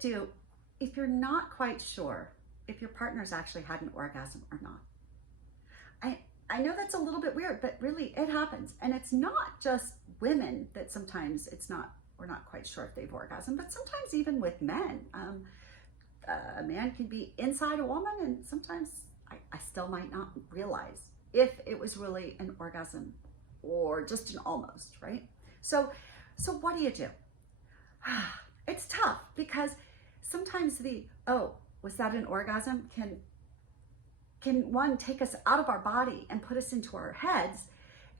to do, if you're not quite sure if your partner's actually had an orgasm or not. I know that's a little bit weird, but really it happens. And it's not just women that sometimes we're not quite sure if they've orgasmed, but sometimes even with men. A man can be inside a woman, and sometimes I still might not realize if it was really an orgasm or just an almost, right? So what do you do? It's tough because sometimes oh, was that an orgasm? Can one take us out of our body and put us into our heads?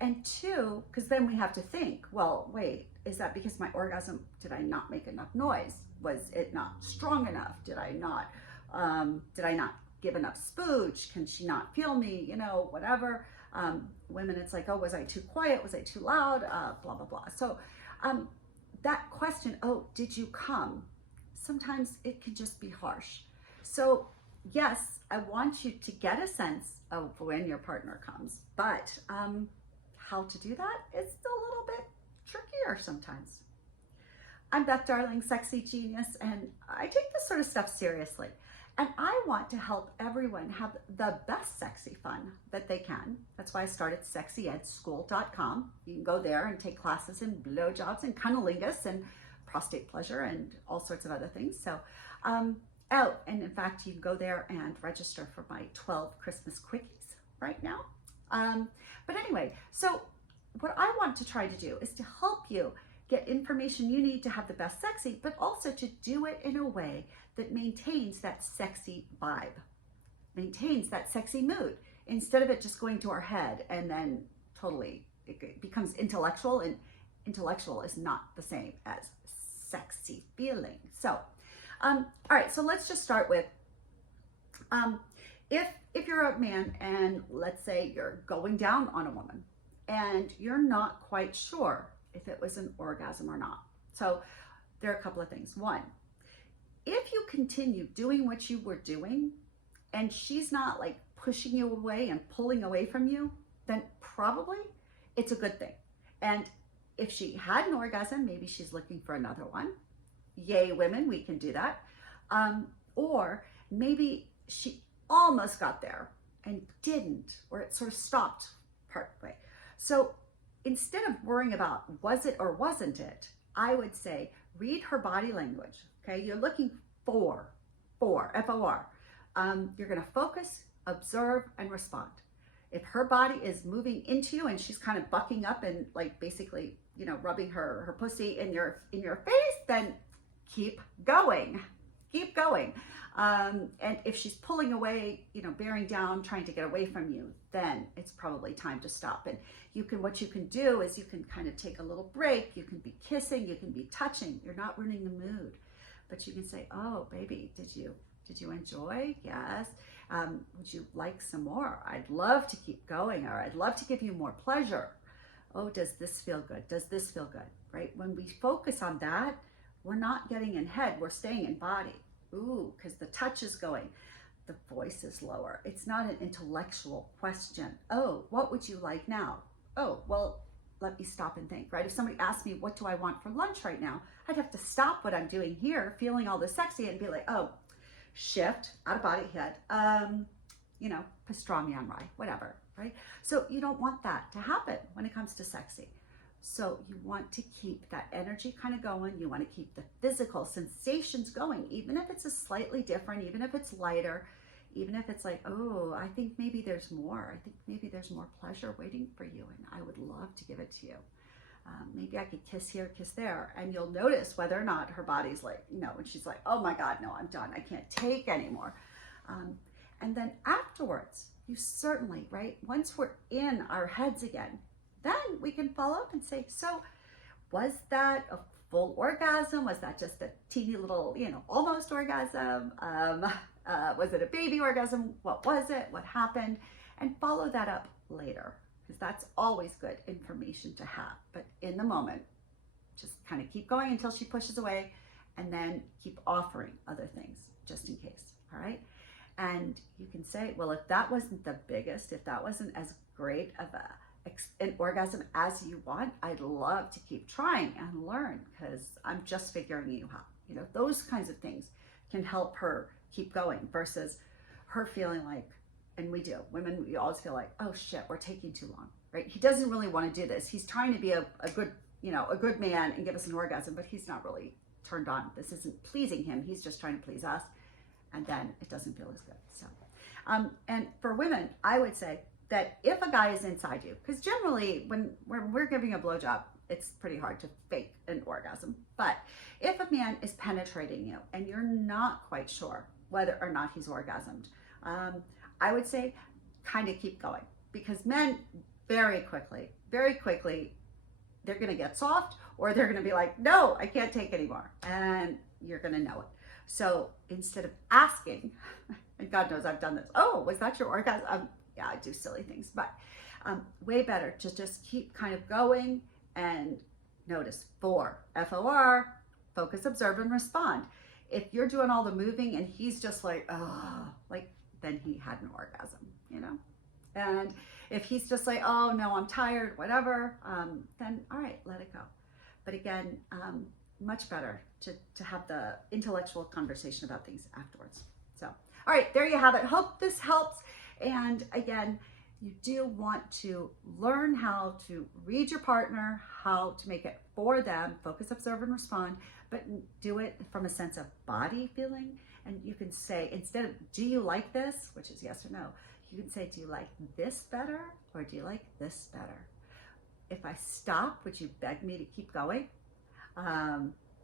And two, because then we have to think, well, wait, is that because my orgasm, did I not make enough noise? Was it not strong enough? Did I not give enough spooge? Can she not feel me? Whatever. Women, it's like, oh, was I too quiet? Was I too loud? Blah, blah, blah. So that question, oh, did you come? Sometimes it can just be harsh. So yes, I want you to get a sense of when your partner comes, but how to do that is a little bit trickier sometimes. I'm Beth Darling, Sexy Genius, and I take this sort of stuff seriously. And I want to help everyone have the best sexy fun that they can. That's why I started sexyedschool.com. You can go there and take classes in blowjobs and cunnilingus and prostate pleasure and all sorts of other things. So, and in fact, you can go there and register for my 12 Christmas quickies right now. But anyway, so what I want to try to do is to help you get information you need to have the best sexy, but also to do it in a way that maintains that sexy vibe, maintains that sexy mood, instead of it just going to our head and then totally it becomes intellectual, and intellectual is not the same as sexy feeling. So, all right, so let's just start with, if you're a man and let's say you're going down on a woman and you're not quite sure if it was an orgasm or not. So there are a couple of things. One, if you continue doing what you were doing and she's not like pushing you away and pulling away from you, then probably it's a good thing. And if she had an orgasm, maybe she's looking for another one. Yay, women, we can do that. Or maybe she almost got there and didn't, or it sort of stopped partway. So instead of worrying about was it or wasn't it, I would say read her body language. Okay, you're looking for F-O-R. You're going to focus, observe, and respond. If her body is moving into you and she's kind of bucking up and like basically, rubbing her pussy in your face, then keep going. And if she's pulling away, bearing down, trying to get away from you, then it's probably time to stop. And what you can do is you can kind of take a little break. You can be kissing, you can be touching. You're not ruining the mood, but you can say, oh, baby, did you enjoy? Yes. Would you like some more? I'd love to keep going, or I'd love to give you more pleasure. Oh, does this feel good? Does this feel good? Right? When we focus on that, we're not getting in head, we're staying in body. Ooh, because the touch is going, the voice is lower. It's not an intellectual question. Oh, what would you like now? Oh, well, let me stop and think, right? If somebody asked me, what do I want for lunch right now? I'd have to stop what I'm doing here, feeling all this sexy, and be like, oh, shift, out of body, head, pastrami on rye, whatever, right? So you don't want that to happen when it comes to sexy. So you want to keep that energy kind of going. You want to keep the physical sensations going, even if it's a slightly different, even if it's lighter, even if it's like, oh, I think maybe there's more. I think maybe there's more pleasure waiting for you, and I would love to give it to you. Maybe I could kiss here, kiss there, and you'll notice whether or not her body's like, and she's like, oh my God, no, I'm done. I can't take anymore. And then afterwards, you certainly, right, once we're in our heads again, then we can follow up and say, so was that a full orgasm? Was that just a teeny little, almost orgasm? Was it a baby orgasm? What was it? What happened? And follow that up later, because that's always good information to have. But in the moment, just kind of keep going until she pushes away, and then keep offering other things just in case, all right? And you can say, well, if that wasn't the biggest, if that wasn't as great of an orgasm as you want, I'd love to keep trying and learn, because I'm just figuring you out. You know, those kinds of things can help her keep going versus her feeling like, and we do, women, we always feel like, oh shit, we're taking too long, right? He doesn't really want to do this. He's trying to be a good, you know, a good man and give us an orgasm, but he's not really turned on. This isn't pleasing him. He's just trying to please us. And then it doesn't feel as good. So, and for women, I would say that if a guy is inside you, because generally when we're giving a blowjob, it's pretty hard to fake an orgasm. But if a man is penetrating you and you're not quite sure whether or not he's orgasmed, I would say kind of keep going, because men very quickly, they're going to get soft, or they're going to be like, no, I can't take anymore. And you're going to know it. So instead of asking, and God knows I've done this, oh, was that your orgasm? Yeah, I do silly things, but way better to just keep kind of going and notice. FOR, focus, observe, and respond. If you're doing all the moving and he's just like, oh, like, then he had an orgasm, you know? And if he's just like, oh no, I'm tired, whatever, then all right, let it go. But again, much better to have the intellectual conversation about things afterwards. So, all right, there you have it. Hope this helps. And again, you do want to learn how to read your partner, how to make it for them, focus, observe, and respond, but do it from a sense of body feeling. And you can say, instead of, do you like this, which is yes or no, you can say, do you like this better, or do you like this better? If I stop, would you beg me to keep going?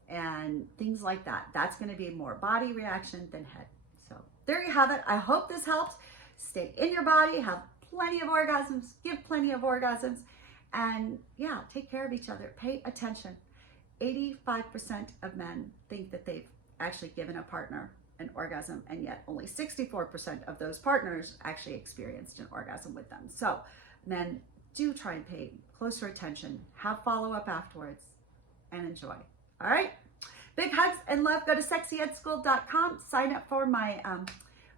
And things like that. That's going to be more body reaction than head. So there you have it. I hope this helps. Stay in your body, have plenty of orgasms, give plenty of orgasms, and yeah, take care of each other. Pay attention. 85% of men think that they've actually given a partner an orgasm, and yet only 64% of those partners actually experienced an orgasm with them. So men, do try and pay closer attention, have follow-up afterwards, and enjoy. All right, big hugs and love. Go to sexyedschool.com, sign up for my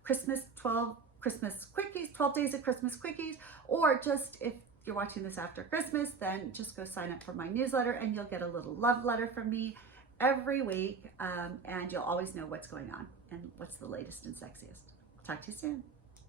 Christmas quickies, 12 days of Christmas quickies, or just if you're watching this after Christmas, then just go sign up for my newsletter and you'll get a little love letter from me every week, and you'll always know what's going on and what's the latest and sexiest. Talk to you soon.